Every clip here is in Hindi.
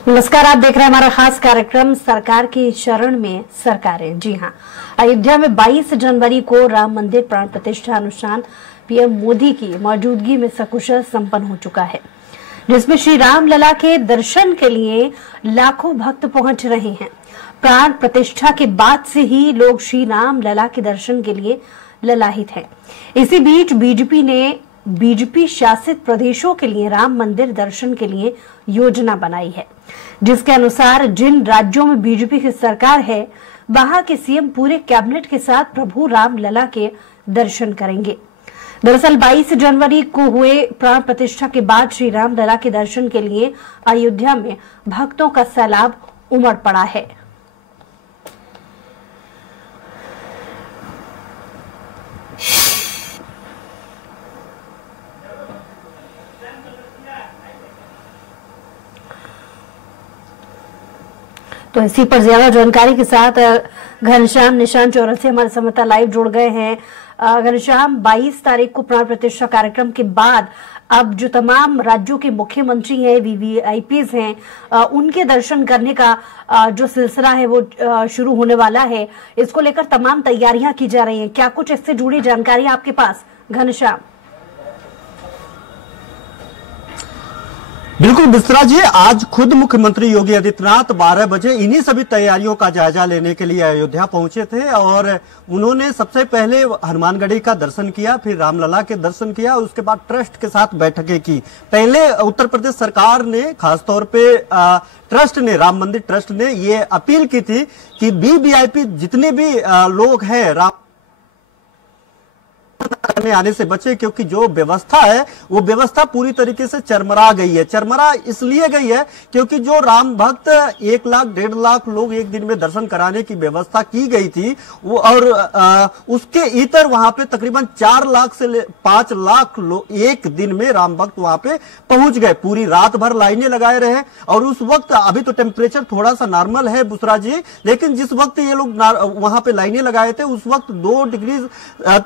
नमस्कार, आप देख रहे हैं हमारा खास कार्यक्रम सरकार की शरण में सरकारें। जी हां, अयोध्या में 22 जनवरी को राम मंदिर प्राण प्रतिष्ठा अनुष्ठान पीएम मोदी की मौजूदगी में सकुशल संपन्न हो चुका है, जिसमें श्री राम लला के दर्शन के लिए लाखों भक्त पहुंच रहे हैं। प्राण प्रतिष्ठा के बाद से ही लोग श्री राम लला के दर्शन के लिए ललाहित हैं। इसी बीच बीजेपी शासित प्रदेशों के लिए राम मंदिर दर्शन के लिए योजना बनाई है, जिसके अनुसार जिन राज्यों में बीजेपी की सरकार है, वहां के सीएम पूरे कैबिनेट के साथ प्रभु राम लला के दर्शन करेंगे। दरअसल 22 जनवरी को हुए प्राण प्रतिष्ठा के बाद श्री राम लला के दर्शन के लिए अयोध्या में भक्तों का सैलाब उमड़ पड़ा है। तो इसी पर ज्यादा जानकारी के साथ घनश्याम निशान चौरसिया हमारे संवाददाता लाइव जुड़ गए हैं। घनश्याम, 22 तारीख को प्राण प्रतिष्ठा कार्यक्रम के बाद अब जो तमाम राज्यों के मुख्यमंत्री हैं, वीवीआईपीज हैं, उनके दर्शन करने का जो सिलसिला है वो शुरू होने वाला है। इसको लेकर तमाम तैयारियां की जा रही हैं। क्या कुछ इससे जुड़ी जानकारी आपके पास, घनश्याम? बिल्कुल बिस्तरा जी, आज खुद मुख्यमंत्री योगी आदित्यनाथ 12 बजे इन्हीं सभी तैयारियों का जायजा लेने के लिए अयोध्या पहुंचे थे और उन्होंने सबसे पहले हनुमानगढ़ी का दर्शन किया, फिर रामलला के दर्शन किया और उसके बाद ट्रस्ट के साथ बैठकें की। पहले उत्तर प्रदेश सरकार ने खासतौर पे ट्रस्ट ने, राम मंदिर ट्रस्ट ने ये अपील की थी कि वीवीआईपी जितने भी लोग हैं राम करने आने से बचे, क्योंकि जो व्यवस्था है वो व्यवस्था पूरी तरीके से चरमरा गई है। चरमरा इसलिए गई है क्योंकि जो राम भक्त 1 लाख 1.5 लाख लोग एक दिन में दर्शन कराने की व्यवस्था की गई थी वो, और उसके इतर वहां पे तकरीबन 4 लाख से 5 लाख लोग एक दिन में राम भक्त वहां पे पहुंच गए। पूरी रात भर लाइनें लगाए रहे और उस वक्त, अभी तो टेम्परेचर थोड़ा सा नॉर्मल है बुसरा जी, लेकिन जिस वक्त ये लोग वहां पे लाइनें लगाए थे उस वक्त 2 डिग्री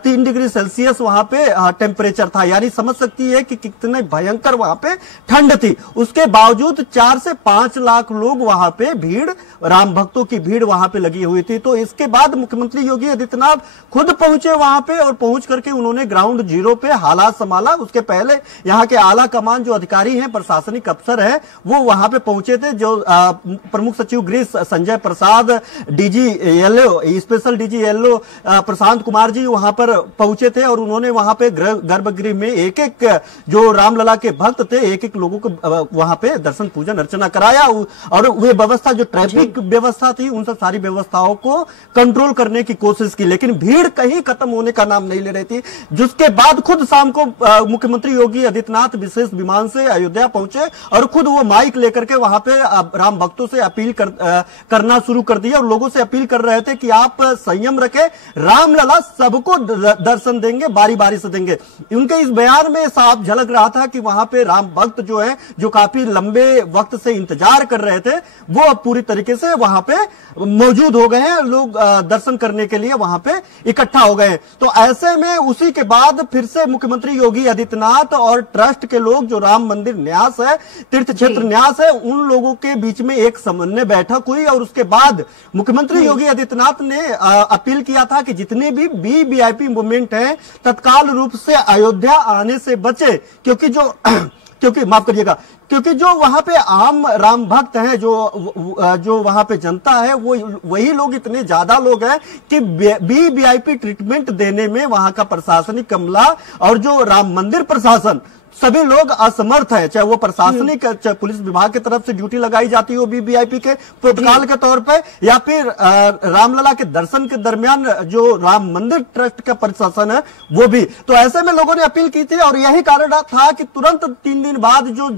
3 डिग्री सेल्सियस वहां पे टेम्परेचर था। यानी समझ सकती है कि कितने भयंकर वहां पे ठंड थी। उसके बावजूद 4 से 5 लाख लोग वहां पे भीड़, राम भक्तों की भीड़ वहां पे लगी हुई थी। तो इसके बाद मुख्यमंत्री योगी आदित्यनाथ खुद पहुंचे वहां पे और पहुंच करके उन्होंने ग्राउंड जीरो पे हालात संभाला। उसके पहले यहाँ के आला कमान जो अधिकारी हैं, प्रशासनिक अफसर हैं, वो वहां पे पहुंचे थे। जो प्रमुख सचिव गृह संजय प्रसाद, डीजी येलो, स्पेशल डीजी येलो प्रशांत कुमार जी वहां पर पहुंचे थे और उन्होंने वहां पे गर्भगृह में एक एक जो रामलला के भक्त थे, एक एक लोगों को वहां पे दर्शन पूजन अर्चना कराया और वे व्यवस्था, जो ट्रैफिक व्यवस्था थी, उन सब सारी व्यवस्थाओं को कंट्रोल करने की कोशिश की। लेकिन भीड़ कहीं खत्म होने का नाम नहीं ले रही थी, जिसके बाद खुद शाम को मुख्यमंत्री योगी आदित्यनाथ विशेष विमान से अयोध्या पहुंचे और खुद वो माइक लेकर के वहां पे राम भक्तों से अपील करना शुरू कर दिया और लोगों से अपील कर रहे थे कि आप संयम रखें, रामलला सबको दर्शन देंगे, बारी बारी से देंगे। उनके इस बयान में साफ झलक रहा था कि वहां पे राम भक्त जो है, जो काफी लंबे वक्त से इंतजार कर रहे थे, वो अब पूरी तरीके से वहां पे मौजूद हो गए हैं। लोग दर्शन करने के लिए वहां पे इकट्ठा हो गए। तो ऐसे में उसी के बाद फिर से मुख्यमंत्री योगी आदित्यनाथ और ट्रस्ट के लोग, जो राम मंदिर न्यास है, तीर्थ क्षेत्र न्यास है, उन लोगों के बीच में एक समन्वय बैठक हुई और उसके बाद मुख्यमंत्री योगी आदित्यनाथ ने अपील किया था कि जितने भी वीवीआईपी मूवमेंट है तत्काल रूप से अयोध्या आने से बचे, क्योंकि माफ करिएगा, क्योंकि जो वहां पे आम राम भक्त हैं, जो वहां पे जनता है, वो वही लोग, इतने ज्यादा लोग हैं कि वीवीआईपी ट्रीटमेंट देने में वहां का प्रशासनिक अमला और जो राम मंदिर प्रशासन, सभी लोग असमर्थ है। चाहे वो प्रशासनिक, चाहे पुलिस विभाग की तरफ से ड्यूटी लगाई जाती हो वीवीआईपी के प्रोटोकॉल के तौर पे, या फिर रामलला के दर्शन के दरमियान जो राम मंदिर ट्रस्ट का प्रशासन है वो भी। तो ऐसे में लोगों ने अपील की थी और यही कारण था कि तुरंत 3 दिन बाद जो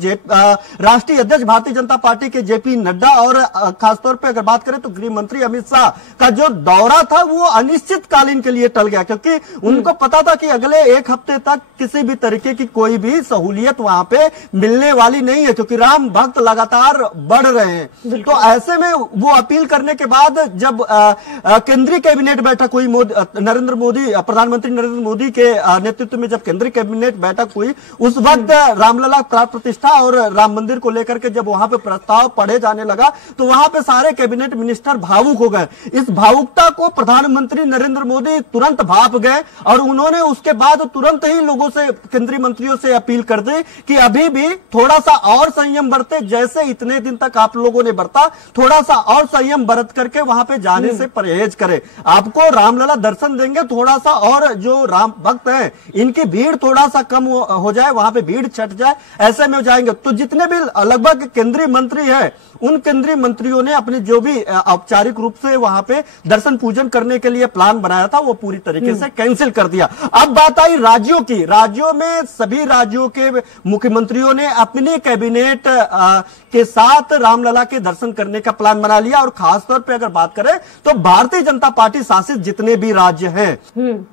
राष्ट्रीय अध्यक्ष भारतीय जनता पार्टी के जेपी नड्डा और खासतौर पर अगर बात करें तो गृह मंत्री अमित शाह का जो दौरा था वो अनिश्चितकालीन के लिए टल गया, क्योंकि उनको पता था कि अगले 1 हफ्ते तक किसी भी तरीके की कोई भी सहूलियत वहां पे मिलने वाली नहीं है, क्योंकि राम भक्त लगातार बढ़ रहे हैं। तो ऐसे में वो अपील करने के बाद जब केंद्रीय कैबिनेट बैठक हुई, नरेंद्र मोदी, प्रधानमंत्री नरेंद्र मोदी के नेतृत्व में जब केंद्रीय कैबिनेट बैठक हुई, उस वक्त रामलला प्राण प्रतिष्ठा और राम मंदिर को लेकर के जब वहां पे प्रस्ताव पढ़े जाने लगा तो वहां पे सारे कैबिनेट मिनिस्टर भावुक हो गए। इस भावुकता को प्रधानमंत्री नरेंद्र मोदी तुरंत भाप गए और उन्होंने उसके बाद तुरंत ही लोगों से, केंद्रीय मंत्रियों से अपील कर दी कि अभी भी थोड़ा सा और संयम बरते, जैसे इतने दिन तक आप लोगों ने बरता, थोड़ा सा और संयम बरत करके वहां पे जाने से परहेज करें। आपको रामलला दर्शन देंगे, थोड़ा सा और जो राम भक्त हैं इनकी भीड़ थोड़ा सा कम हो जाए, वहां पे भीड़ छट जाए, ऐसे में जाएंगे। तो जितने भी लगभग केंद्रीय मंत्री हैं, उन केंद्रीय मंत्रियों ने अपने जो भी औपचारिक रूप से वहां पे दर्शन पूजन करने के लिए प्लान बनाया था वो पूरी तरीके से कैंसिल कर दिया। अब बात आई राज्यों की। राज्यों में सभी राज्यों के मुख्यमंत्रियों ने अपने कैबिनेट के साथ रामलला के दर्शन करने का प्लान बना लिया। और खासतौर पे अगर बात करें तो भारतीय जनता पार्टी शासित जितने भी राज्य हैं,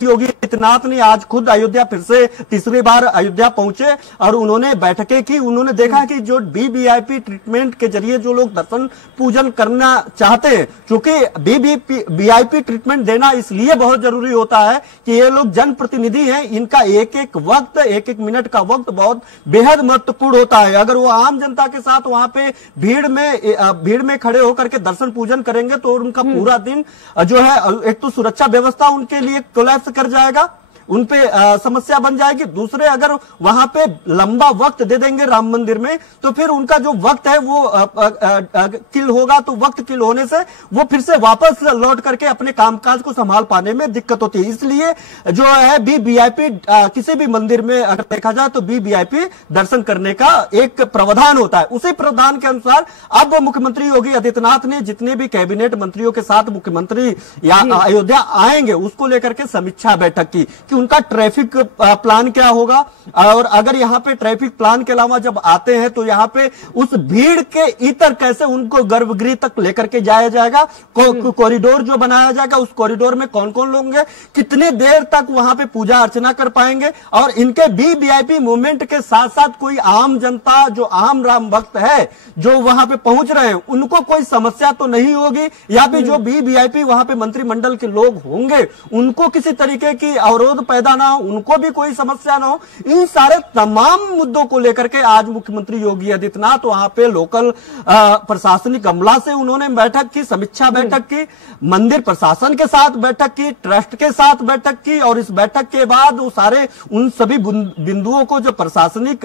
योगी आदित्यनाथ ने आज खुद अयोध्या फिर से तीसरी बार अयोध्या पहुंचे और उन्होंने बैठकें की। उन्होंने देखा कि जो वीवीआईपी ट्रीटमेंट के जरिए जो लोग दर्शन पूजन करना चाहते हैं, क्योंकि वीवीआईपी ट्रीटमेंट देना इसलिए बहुत जरूरी होता है कि ये लोग जनप्रतिनिधि हैं, इनका एक एक वक्त, एक एक मिनट का वक्त बहुत बेहद महत्वपूर्ण होता है। अगर वो आम जनता के साथ वहां पे भीड़ में खड़े होकर के दर्शन पूजन करेंगे तो उनका पूरा दिन जो है, एक तो सुरक्षा व्यवस्था उनके लिए कोलैप्स कर जाएगा, उनपे समस्या बन जाएगी। दूसरे, अगर वहां पे लंबा वक्त दे देंगे राम मंदिर में तो फिर उनका जो वक्त है वो किल होगा, तो वक्त किल होने से वो फिर से वापस लौट करके अपने कामकाज को संभाल पाने में दिक्कत होती है। इसलिए जो है वीवीआईपी, किसी भी मंदिर में अगर देखा जाए तो वीवीआईपी दर्शन करने का एक प्रावधान होता है। उसी प्रावधान के अनुसार अब मुख्यमंत्री योगी आदित्यनाथ ने जितने भी कैबिनेट मंत्रियों के साथ मुख्यमंत्री या अयोध्या आएंगे उसको लेकर के समीक्षा बैठक की कि उनका ट्रैफिक प्लान क्या होगा, और अगर यहाँ पे ट्रैफिक प्लान के अलावा जब आते हैं तो यहाँ पे उस भीड़ के इतर कैसे उनको गर्भगृह तक लेकर के जाया जाएगा, कॉरिडोर जो बनाया जाएगा उस कॉरिडोर में कौन कौन लोग होंगे, कितने देर तक वहां पे पूजा अर्चना कर पाएंगे, और इनके वीवीआईपी मूवमेंट के साथ साथ कोई आम जनता जो आम राम भक्त है जो वहां पे पहुंच रहे हैं उनको कोई समस्या तो नहीं होगी, या फिर जो वीवीआईपी वहां पे मंत्रिमंडल के लोग होंगे उनको किसी तरीके की अवरोध पैदा ना हो, उनको भी कोई समस्या ना हो। इन सारे तमाम मुद्दों को लेकर के आज मुख्यमंत्री योगी आदित्यनाथ वहां पे लोकल प्रशासनिक अमला से उन्होंने बैठक की, समीक्षा बैठक की, मंदिर प्रशासन के साथ बैठक की, ट्रस्ट के साथ बैठक की, और इस बैठक के बाद वो सारे उन सभी बिंदुओं को जो प्रशासनिक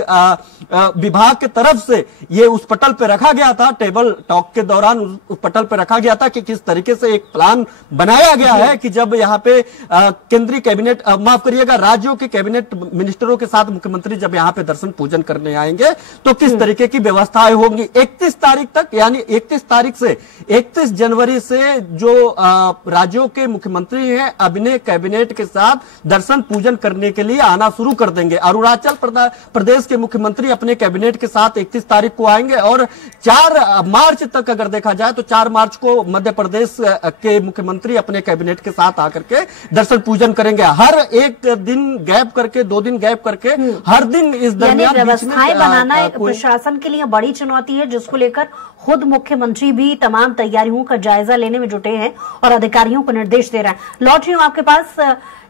विभाग के तरफ से ये उस पटल पे रखा गया था, टेबल टॉक के दौरान उस पटल पे रखा गया था कि किस तरीके से एक प्लान बनाया गया है कि जब यहाँ पे केंद्रीय कैबिनेट, माफ करिएगा, राज्यों के कैबिनेट मिनिस्टरों के साथ मुख्यमंत्री जब यहाँ पे दर्शन पूजन करने आएंगे तो किस तरीके की व्यवस्थाएं होंगी। 31 तारीख तक, यानी 31 तारीख से 31 जनवरी से जो राज्यों के मुख्यमंत्री हैं अपने कैबिनेट के साथ दर्शन पूजन करने के लिए आना शुरू कर देंगे। अरुणाचल प्रदेश के मुख्यमंत्री अपने कैबिनेट के साथ 31 तारीख को आएंगे और 4 मार्च तक अगर देखा जाए तो 4 मार्च को मध्य प्रदेश के मुख्यमंत्री अपने कैबिनेट के साथ आकर के दर्शन पूजन करेंगे। हर एक दिन गैप करके, 2 दिन गैप करके, हर दिन इस दरमियान व्यवस्थाएं बनाना एक प्रशासन के लिए बड़ी चुनौती है, जिसको लेकर खुद मुख्यमंत्री भी तमाम तैयारियों का जायजा लेने में जुटे हैं और अधिकारियों को निर्देश दे रहे हैं। लौट रही हूं आपके पास।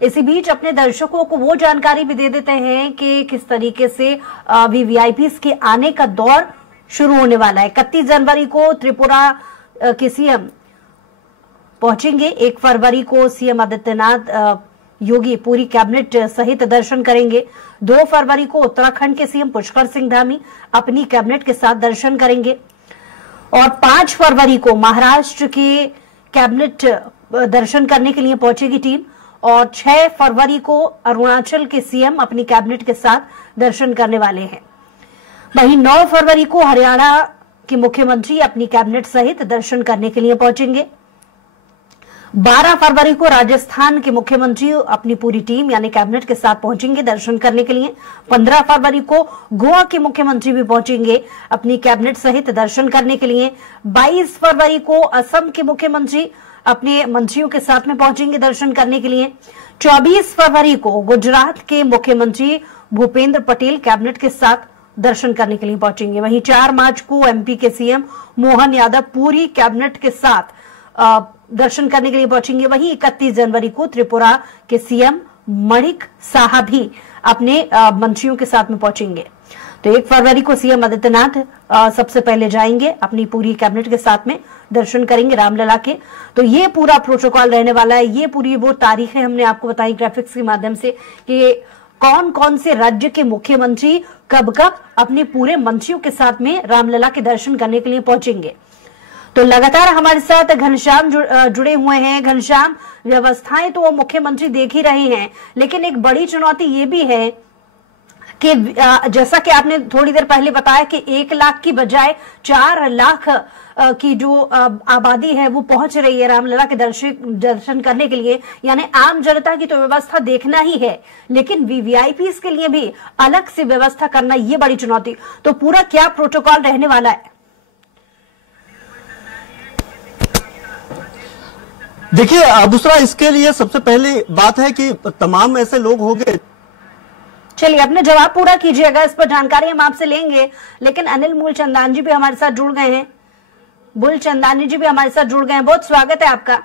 इसी बीच अपने दर्शकों को वो जानकारी भी दे देते हैं कि किस तरीके से वीवीआईपी के आने का दौर शुरू होने वाला है। 31 जनवरी को त्रिपुरा के सीएम पहुंचेंगे। 1 फरवरी को सीएम आदित्यनाथ योगी पूरी कैबिनेट सहित दर्शन करेंगे। 2 फरवरी को उत्तराखंड के सीएम पुष्कर सिंह धामी अपनी कैबिनेट के साथ दर्शन करेंगे और 5 फरवरी को महाराष्ट्र के कैबिनेट दर्शन करने के लिए पहुंचेगी टीम और 6 फरवरी को अरुणाचल के सीएम अपनी कैबिनेट के साथ दर्शन करने वाले हैं। वहीं 9 फरवरी को हरियाणा के मुख्यमंत्री अपनी कैबिनेट सहित दर्शन करने के लिए पहुंचेंगे। 12 फरवरी को राजस्थान के मुख्यमंत्री अपनी पूरी टीम यानी कैबिनेट के साथ पहुंचेंगे दर्शन करने के लिए। 15 फरवरी को गोवा के मुख्यमंत्री भी पहुंचेंगे अपनी कैबिनेट सहित दर्शन करने के लिए। 22 फरवरी को असम के मुख्यमंत्री अपने मंत्रियों के साथ में पहुंचेंगे दर्शन करने के लिए। 24 फरवरी को गुजरात के मुख्यमंत्री भूपेंद्र पटेल कैबिनेट के साथ दर्शन करने के लिए पहुंचेंगे। वहीं 4 मार्च को एमपी के सीएम मोहन यादव पूरी कैबिनेट के साथ दर्शन करने के लिए पहुंचेंगे। वहीं 31 जनवरी को त्रिपुरा के सीएम मणिक साहा भी अपने मंत्रियों के साथ में पहुंचेंगे। तो 1 फरवरी को सीएम आदित्यनाथ सबसे पहले जाएंगे, अपनी पूरी कैबिनेट के साथ में दर्शन करेंगे रामलला के। तो ये पूरा प्रोटोकॉल रहने वाला है। ये पूरी वो तारीखें हमने आपको बताई ग्राफिक्स के माध्यम से कि कौन कौन से राज्य के मुख्यमंत्री कब कब अपने पूरे मंत्रियों के साथ में रामलला के दर्शन करने के लिए पहुंचेंगे। तो लगातार हमारे साथ घनश्याम जुड़े हुए हैं। घनश्याम, व्यवस्थाएं तो वो मुख्यमंत्री देख ही रहे हैं, लेकिन एक बड़ी चुनौती ये भी है कि जैसा कि आपने थोड़ी देर पहले बताया कि 1 लाख की बजाय 4 लाख की जो आबादी है वो पहुंच रही है रामलला के दर्शन करने के लिए, यानी आम जनता की तो व्यवस्था देखना ही है, लेकिन वीवीआईपीस के लिए भी अलग से व्यवस्था करना ये बड़ी चुनौती। तो पूरा क्या प्रोटोकॉल रहने वाला है? देखिए अबुसरा, इसके लिए सबसे पहली बात है कि तमाम ऐसे लोग होंगे। चलिए अपने जवाब पूरा कीजिएगा, इस पर जानकारी हम आपसे लेंगे। लेकिन अनिल मूलचंदानी जी भी हमारे साथ जुड़ गए हैं। मूलचंदानी जी भी हमारे साथ जुड़ गए हैं, बहुत स्वागत है आपका।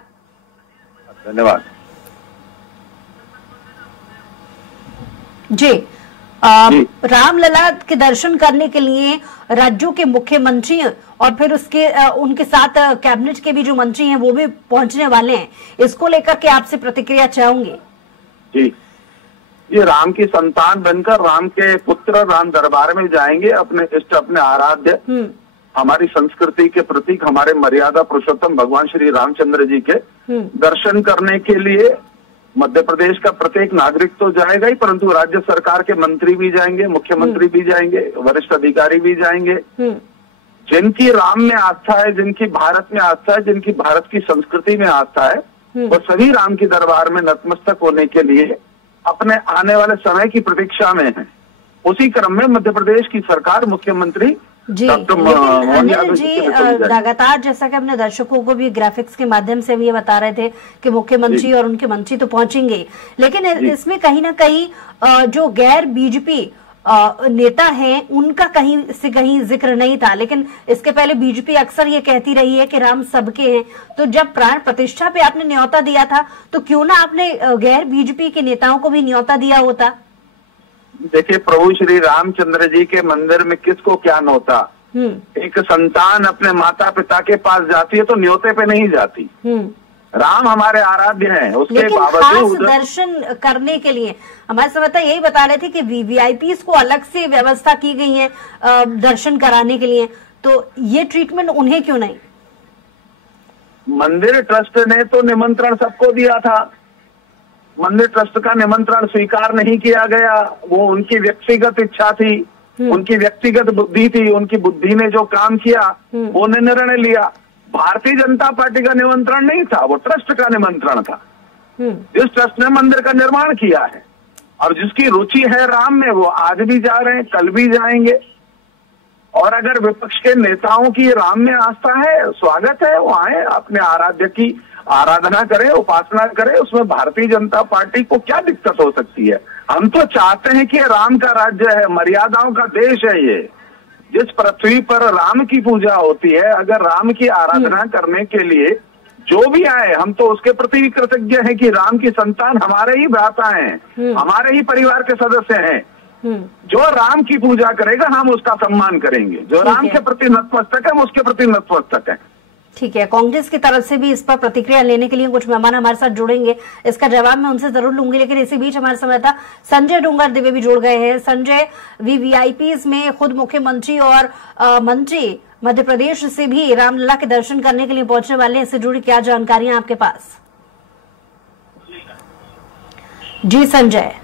धन्यवाद जी। रामलला के दर्शन करने के लिए राज्यों के मुख्यमंत्री और फिर उसके उनके साथ कैबिनेट के भी जो मंत्री हैं वो भी पहुंचने वाले हैं। इसको लेकर के आपसे प्रतिक्रिया चाहूंगी। जी, ये राम की संतान बनकर राम के पुत्र राम दरबार में जाएंगे, अपने इष्ट अपने आराध्य हमारी संस्कृति के प्रतीक हमारे मर्यादा पुरुषोत्तम भगवान श्री रामचंद्र जी के दर्शन करने के लिए मध्य प्रदेश का प्रत्येक नागरिक तो जाएगा ही, परंतु राज्य सरकार के मंत्री भी जाएंगे, मुख्यमंत्री भी जाएंगे, वरिष्ठ अधिकारी भी जाएंगे। जिनकी राम में आस्था है, जिनकी भारत में आस्था है, जिनकी भारत की संस्कृति में आस्था है, वो सभी राम के दरबार में नतमस्तक होने के लिए अपने आने वाले समय की प्रतीक्षा में है। उसी क्रम में मध्य प्रदेश की सरकार मुख्यमंत्री जी, लेकिन अनिल जी लगातार जैसा कि अपने दर्शकों को भी ग्राफिक्स के माध्यम से भी ये बता रहे थे कि मुख्यमंत्री और उनके मंत्री तो पहुंचेंगे, लेकिन इसमें कहीं ना कहीं जो गैर बीजेपी नेता हैं उनका कहीं से कहीं जिक्र नहीं था। लेकिन इसके पहले बीजेपी अक्सर ये कहती रही है कि राम सबके हैं। तो जब प्राण प्रतिष्ठा पे आपने न्योता दिया था तो क्यों ना आपने गैर बीजेपी के नेताओं को भी न्योता दिया होता? देखिए, प्रभु श्री रामचंद्र जी के मंदिर में किसको क्या न्योता? एक संतान अपने माता पिता के पास जाती है तो न्योते पे नहीं जाती। राम हमारे आराध्य हैं, उसके बावजूद दर्शन करने के लिए हमारे संवाददाता यही बता रहे थे कि वीवीआईपीस को अलग से व्यवस्था की गई है दर्शन कराने के लिए, तो ये ट्रीटमेंट उन्हें क्यों नहीं? मंदिर ट्रस्ट ने तो निमंत्रण सबको दिया था, मंदिर ट्रस्ट का निमंत्रण स्वीकार नहीं किया गया। वो उनकी व्यक्तिगत इच्छा थी, उनकी व्यक्तिगत बुद्धि थी, उनकी बुद्धि ने जो काम किया वो निर्णय लिया। भारतीय जनता पार्टी का निमंत्रण नहीं था, वो ट्रस्ट का निमंत्रण था। जिस ट्रस्ट ने मंदिर का निर्माण किया है और जिसकी रुचि है राम में, वो आज भी जा रहे हैं, कल भी जाएंगे। और अगर विपक्ष के नेताओं की राम में आस्था है, स्वागत है, वो आए अपने आराध्य की आराधना करें, उपासना करें। उसमें भारतीय जनता पार्टी को क्या दिक्कत हो सकती है? हम तो चाहते हैं कि राम का राज्य है, मर्यादाओं का देश है ये। जिस पृथ्वी पर राम की पूजा होती है, अगर राम की आराधना करने के लिए जो भी आए, हम तो उसके प्रति कृतज्ञ हैं कि राम की संतान हमारे ही भ्राता हैं, हमारे ही परिवार के सदस्य हैं। जो राम की पूजा करेगा हम उसका सम्मान करेंगे, जो राम के प्रति नतमस्तक है हम उसके प्रति नतमस्तक है। ठीक है, कांग्रेस की तरफ से भी इस पर प्रतिक्रिया लेने के लिए कुछ मेहमान हमारे साथ जुड़ेंगे, इसका जवाब मैं उनसे जरूर लूंगी। लेकिन इसी बीच हमारे संवाददाता संजय डोंगर दिवे भी जुड़ गए हैं। संजय, वीवीआईपीस में खुद मुख्यमंत्री और मंत्री मध्य प्रदेश से भी रामलला के दर्शन करने के लिए पहुंचने वाले हैं, इससे जुड़ी क्या जानकारियां आपके पास? जी संजय।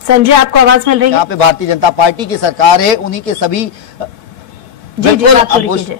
संजय, आपको आवाज मिल रही है? यहाँ पे भारतीय जनता पार्टी की सरकार है, उन्हीं के सभी जी बात पूरी कीजिए।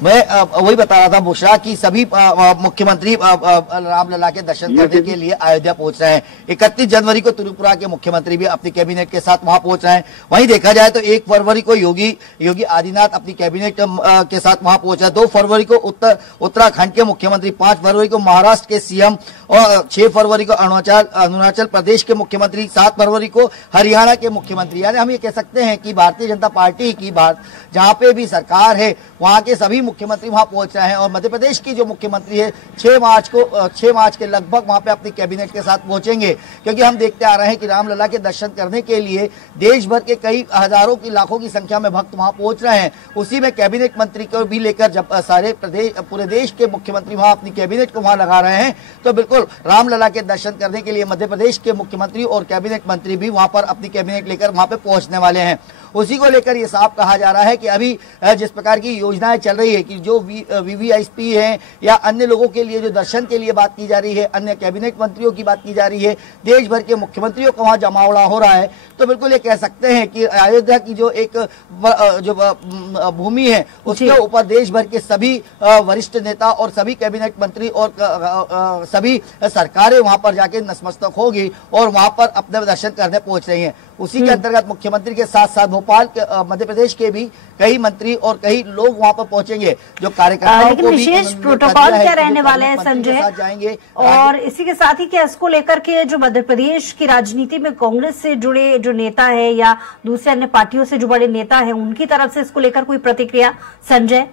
मैं वही बता रहा था बुशरा कि सभी मुख्यमंत्री रामलला के दर्शन करने के लिए अयोध्या पहुंच रहे हैं। 31 जनवरी को त्रिपुरा के मुख्यमंत्री भी अपनी कैबिनेट के साथ वहां पहुंच रहे हैं। वहीं देखा जाए तो 1 फरवरी को योगी आदित्यनाथ अपनी कैबिनेट के साथ वहां पहुंचा। 2 फरवरी को उत्तराखंड के मुख्यमंत्री, 5 फरवरी को महाराष्ट्र के सीएम और 6 फरवरी को अरुणाचल प्रदेश के मुख्यमंत्री, 7 फरवरी को हरियाणा के मुख्यमंत्री। यानी हम ये कह सकते हैं कि भारतीय जनता पार्टी की जहां पे भी सरकार है वहां के सभी मुख्यमंत्री वहां पहुंच रहे हैं। और मध्य प्रदेश की जो मुख्यमंत्री है 6 मार्च के लगभग वहां पे अपनी कैबिनेट के साथ पहुंचेंगे, क्योंकि हम देखते आ रहे हैं कि रामलला के दर्शन करने के लिए देश भर के कई हजारों की लाखों की संख्या में भक्त वहां पहुंच रहे हैं। उसी में कैबिनेट मंत्री को भी लेकर जब सारे पूरे देश के मुख्यमंत्री वहां अपनी कैबिनेट को वहां लगा रहे हैं, तो बिल्कुल रामलला के दर्शन करने के लिए मध्य प्रदेश के मुख्यमंत्री और कैबिनेट मंत्री भी वहां पर अपनी कैबिनेट लेकर वहां पे पहुंचने वाले हैं। उसी को लेकर ये साफ कहा जा रहा है कि अभी जिस प्रकार की योजनाएं चल रही है कि जो वीवीआईपी हैं या अन्य लोगों के लिए जो दर्शन के लिए बात की जा रही है, अन्य कैबिनेट मंत्रियों की बात की जा रही है, देश भर के मुख्यमंत्रियों का वहां जमावड़ा हो रहा है, तो बिल्कुल ये कह सकते हैं कि अयोध्या की जो एक भूमि है उसके ऊपर देश भर के सभी वरिष्ठ नेता और सभी कैबिनेट मंत्री और सभी सरकारें वहां पर जाके नतमस्तक होगी और वहां पर अपने दर्शन करने पहुंच रही हैं। उसी के अंतर्गत मुख्यमंत्री के साथ साथ भोपाल मध्य प्रदेश के भी कई मंत्री और कई लोग वहां पर पहुंचेंगे। जो कार्यकर्ताओं को विशेष प्रोटोकॉल क्या रहने वाले हैं संजय, जाएंगे। और इसी के साथ ही क्या इसको लेकर के जो मध्य प्रदेश की राजनीति में कांग्रेस से जुड़े जो नेता है या दूसरे अन्य पार्टियों से जो बड़े नेता है उनकी तरफ से इसको लेकर कोई प्रतिक्रिया संजय?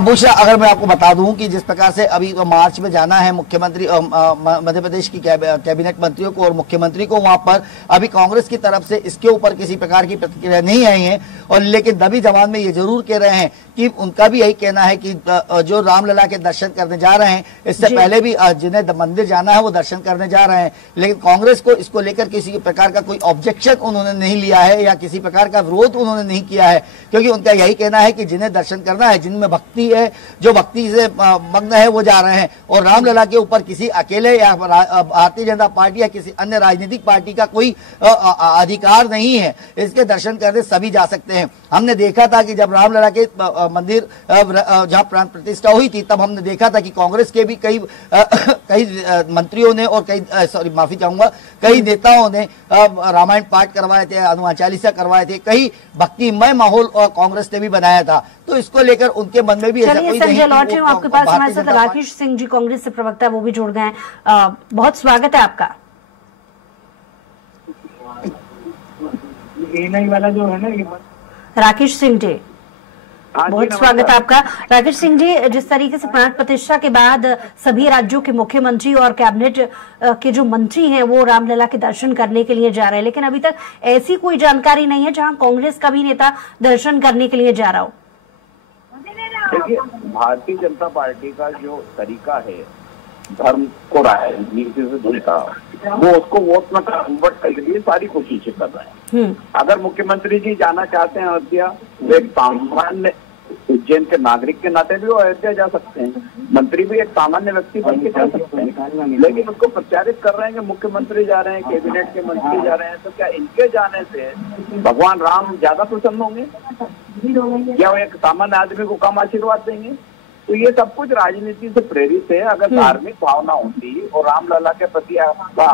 बुशरा, अगर मैं आपको बता दूं कि जिस प्रकार से अभी मार्च में जाना है मुख्यमंत्री मध्य प्रदेश की कैबिनेट मंत्रियों को और मुख्यमंत्री को, वहां पर अभी कांग्रेस की तरफ से इसके ऊपर किसी प्रकार की प्रतिक्रिया नहीं आई है। और लेकिन दबी जबान में ये जरूर कह रहे हैं कि उनका भी यही कहना है कि जो रामलला के दर्शन करने जा रहे हैं, इससे पहले भी जिन्हें मंदिर जाना है वो दर्शन करने जा रहे हैं। लेकिन कांग्रेस को इसको लेकर किसी प्रकार का कोई ऑब्जेक्शन उन्होंने नहीं लिया है या किसी प्रकार का विरोध उन्होंने नहीं किया है, क्योंकि उनका यही कहना है कि जिन्हें दर्शन करना है, जिनमें भक्ति है, जो भक्ति से मग्न है, वो जा रहे हैं। और रामलला के ऊपर किसी अकेले या भारतीय जनता पार्टी या किसी अन्य राजनीतिक पार्टी का कोई अधिकार नहीं है। इसके दर्शन करने सभी जा सकते हैं। हमने देखा था कि जब रामलला के मंदिर जहां प्राण प्रतिष्ठा हुई थी, तब हमने देखा था कि कांग्रेस के भी कई मंत्रियों ने और कई नेताओं ने रामायण पाठ करवाए थे, हनुमान चालीसा करवाए थे, कई भक्तिमय माहौल कांग्रेस ने भी बनाया था। तो इसको लेकर उनके मन में भी ऐसा कोई संजय लौट हूँ आपके पास। हमारे साथ राकेश सिंह जी कांग्रेस से प्रवक्ता, वो भी जुड़ गए हैं। बहुत स्वागत है आपका। वाला जो है ना राकेश सिंह जी, बहुत स्वागत है आपका। राकेश सिंह जी, जिस तरीके से प्राण प्रतिष्ठा के बाद सभी राज्यों के मुख्यमंत्री और कैबिनेट के जो मंत्री हैं वो रामलला के दर्शन करने के लिए जा रहे हैं, लेकिन अभी तक ऐसी कोई जानकारी नहीं है जहां कांग्रेस का भी नेता दर्शन करने के लिए जा रहा हो। देखिए, भारतीय जनता पार्टी का जो तरीका है धर्म को राजनीति से दूर का, वो उसको वोट में कन्वर्ट करने के लिए सारी कोशिशें कर रहे हैं। अगर मुख्यमंत्री जी जाना चाहते हैं अयोध्या, वो एक सामान्य उज्जैन के नागरिक के नाते भी वो अयोध्या जा सकते हैं, मंत्री भी एक सामान्य व्यक्ति बन के जा सकते हैं। लेकिन उसको प्रचारित कर रहे हैं कि मुख्यमंत्री जा रहे हैं, कैबिनेट के मंत्री जा रहे हैं, तो क्या इनके जाने से भगवान राम ज्यादा प्रसन्न होंगे या वो एक सामान्य आदमी को कम आशीर्वाद देंगे? तो ये सब कुछ राजनीति से प्रेरित है। अगर धार्मिक भावना होती और रामलला के प्रति आपका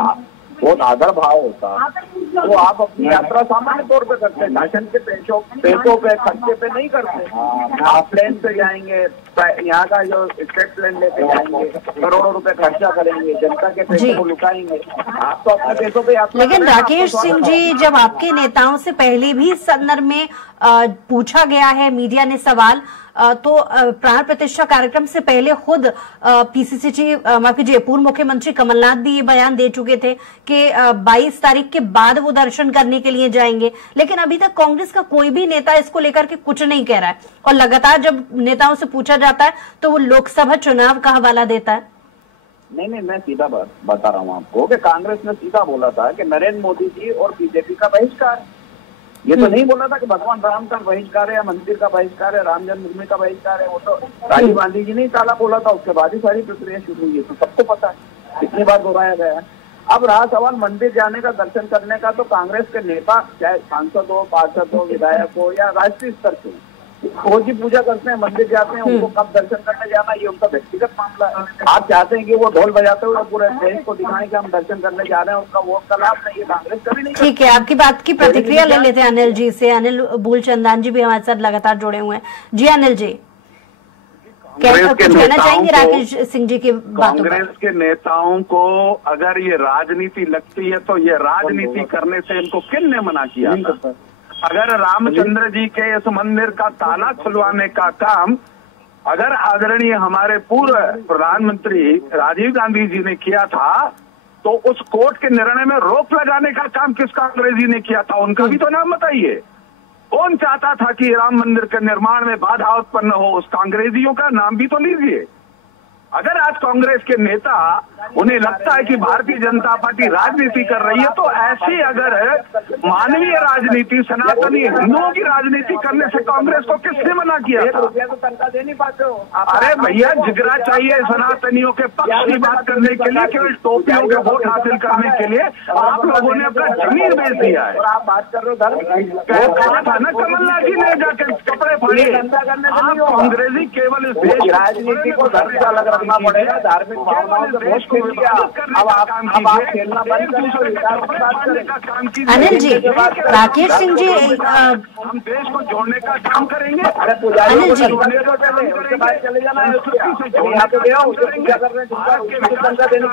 बहुत आदर भाव होता तो आप अपनी यात्रा सामान्य तौर पे करते हैं, शासन के पैसों पे खर्चे पे नहीं करते। आप प्लेन से जाएंगे, यहाँ का जो स्टेट प्लेन लेके जाएंगे, करोड़ों रुपए खर्चा करेंगे, जनता के पैसे को लुटाएंगे। आप तो अपने पैसों पे यात्रा। लेकिन राकेश सिंह जी, जब आपके नेताओं से पहले भी इस संदर्भ में पूछा गया है, मीडिया ने सवाल, तो प्राण प्रतिष्ठा कार्यक्रम से पहले खुद पीसीसी माफ कीजिए पूर्व मुख्यमंत्री कमलनाथ भी ये बयान दे चुके थे कि 22 तारीख के बाद वो दर्शन करने के लिए जाएंगे। लेकिन अभी तक कांग्रेस का कोई भी नेता इसको लेकर के कुछ नहीं कह रहा है, और लगातार जब नेताओं से पूछा जाता है तो वो लोकसभा चुनाव का हवाला देता है। नहीं, मैं सीधा बता रहा हूँ आपको कि कांग्रेस ने सीधा बोला था कि नरेंद्र मोदी जी और बीजेपी का बहिष्कार। ये तो नहीं बोला था कि भगवान राम का बहिष्कार है या मंदिर का बहिष्कार है, राम जन्मभूमि का बहिष्कार है। वो तो राजीव गांधी जी ने ताला बोला था, उसके बाद ही सारी प्रक्रिया शुरू हुई है, तो सबको पता है, कितनी बार दोहराया गया है। अब रहा सवाल मंदिर जाने का, दर्शन करने का, तो कांग्रेस के नेता चाहे सांसद हो, पार्षद हो, विधायक हो या राष्ट्रीय स्तर के, रोज ही पूजा करते हैं, मंदिर जाते हैं, उनको कब दर्शन करने जाना ये उनका व्यक्तिगत मामला है। आप चाहते हैं कि वो ढोल बजाते हुए पूरे देश को दिखाएं कि हम दर्शन करने जा रहे हैं, उनका वोट का लाभ नहीं है, कांग्रेस कभी नहीं। ठीक है, आपकी बात की प्रतिक्रिया ले लेते हैं अनिल जी से। अनिल मूलचंदान जी भी हमारे साथ लगातार जुड़े हुए हैं। जी अनिल जी, कहना चाहेंगे राकेश सिंह जी की बातों पर? कांग्रेस के नेताओं को अगर ये राजनीति लगती है तो ये राजनीति करने से इनको किन ने मना किया था? अगर रामचंद्र जी के इस मंदिर का ताला खुलवाने का काम अगर आदरणीय हमारे पूर्व प्रधानमंत्री राजीव गांधी जी ने किया था, तो उस कोर्ट के निर्णय में रोक लगाने का काम किस कांग्रेसी ने किया था? उनका भी तो नाम बताइए। कौन चाहता था कि राम मंदिर के निर्माण में बाधा उत्पन्न हो? उस कांग्रेसियों का नाम भी तो लीजिए। अगर आज कांग्रेस के नेता उन्हें लगता है कि भारतीय जनता पार्टी राजनीति कर रही है, तो ऐसी अगर मानवीय राजनीति, सनातनी हिंदुओं की राजनीति करने से कांग्रेस को किसने मना किया था? तो तनख्वाह दे नहीं पाते हो। अरे भैया, जिगरा चाहिए सनातनियों के पक्ष की बात करने के लिए, केवल टोपियों के वोट हासिल करने के लिए आप लोगों ने अपना जमीन बेच दिया है। और आप बात कर रहे हो धर्म, कहा था ना कमलनाथ जी ने जाकर कपड़े फाड़े। आप कांग्रेसी केवल इस देश राजनीति को धर्म का अलग रखना पड़ेगा, धार्मिक भावनाओं से वोट खेल लिया। अब आप खेलना बंद करें। अनिल जी, राकेश सिंह जी, हम देश को जोड़ने का काम करेंगे। अरे पुजारी अनिल जी, उसके बाद चले जाना है।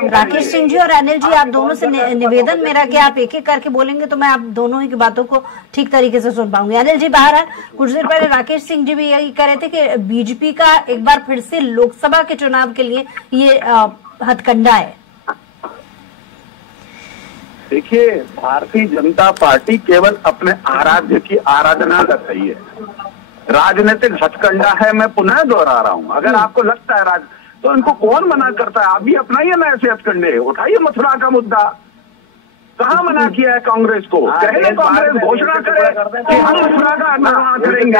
राकेश सिंह जी और अनिल जी, आप दोनों से निवेदन मेरा कि आप एक एक करके बोलेंगे तो मैं आप दोनों ही की बातों को ठीक तरीके से सुन पाऊंगी। अनिल जी, बाहर कुछ देर पहले राकेश सिंह जी भी यही कह रहे थे कि बीजेपी का एक बार फिर से लोकसभा के चुनाव के लिए ये हथकंडा है। देखिए, भारतीय जनता पार्टी केवल अपने आराध्य की आराधना कर रही है, राजनीतिक हथकंडा है। मैं पुनः दोहरा रहा हूं, अगर आपको लगता है तो इनको कौन मना करता है? आप भी अपनाइए ना ऐसे हथकंडे, उठाइए मथुरा का मुद्दा। कहाँ मना किया है कांग्रेस को? कहे कांग्रेस घोषणा करे कि हम मथुरा का निर्माण करेंगे।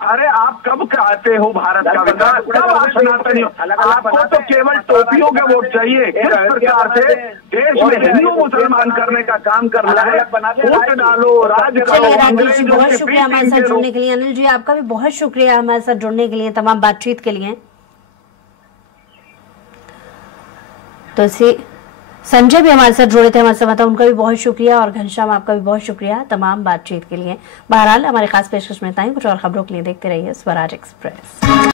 अरे आप कब कहते हो भारत का विकास? कब आप सनातनी हो? आपको तो केवल टोपियों के वोट चाहिए। किस प्रकार से देश में हिंदू मुसलमान करने का काम करना है? वोट डालो, राज करो। राकेश जी, बहुत शुक्रिया हमारे साथ जुड़ने के लिए। अनिल जी, आपका भी बहुत शुक्रिया हमारे साथ जुड़ने के लिए, तमाम बातचीत के लिए। तो इसी संजय भी हमारे साथ जुड़े थे हमारे साथ, उनका भी बहुत शुक्रिया, और घनश्याम आपका भी बहुत शुक्रिया तमाम बातचीत के लिए। बहरहाल हमारे खास पेशकश में कुछ और खबरों के लिए देखते रहिए स्वराज एक्सप्रेस।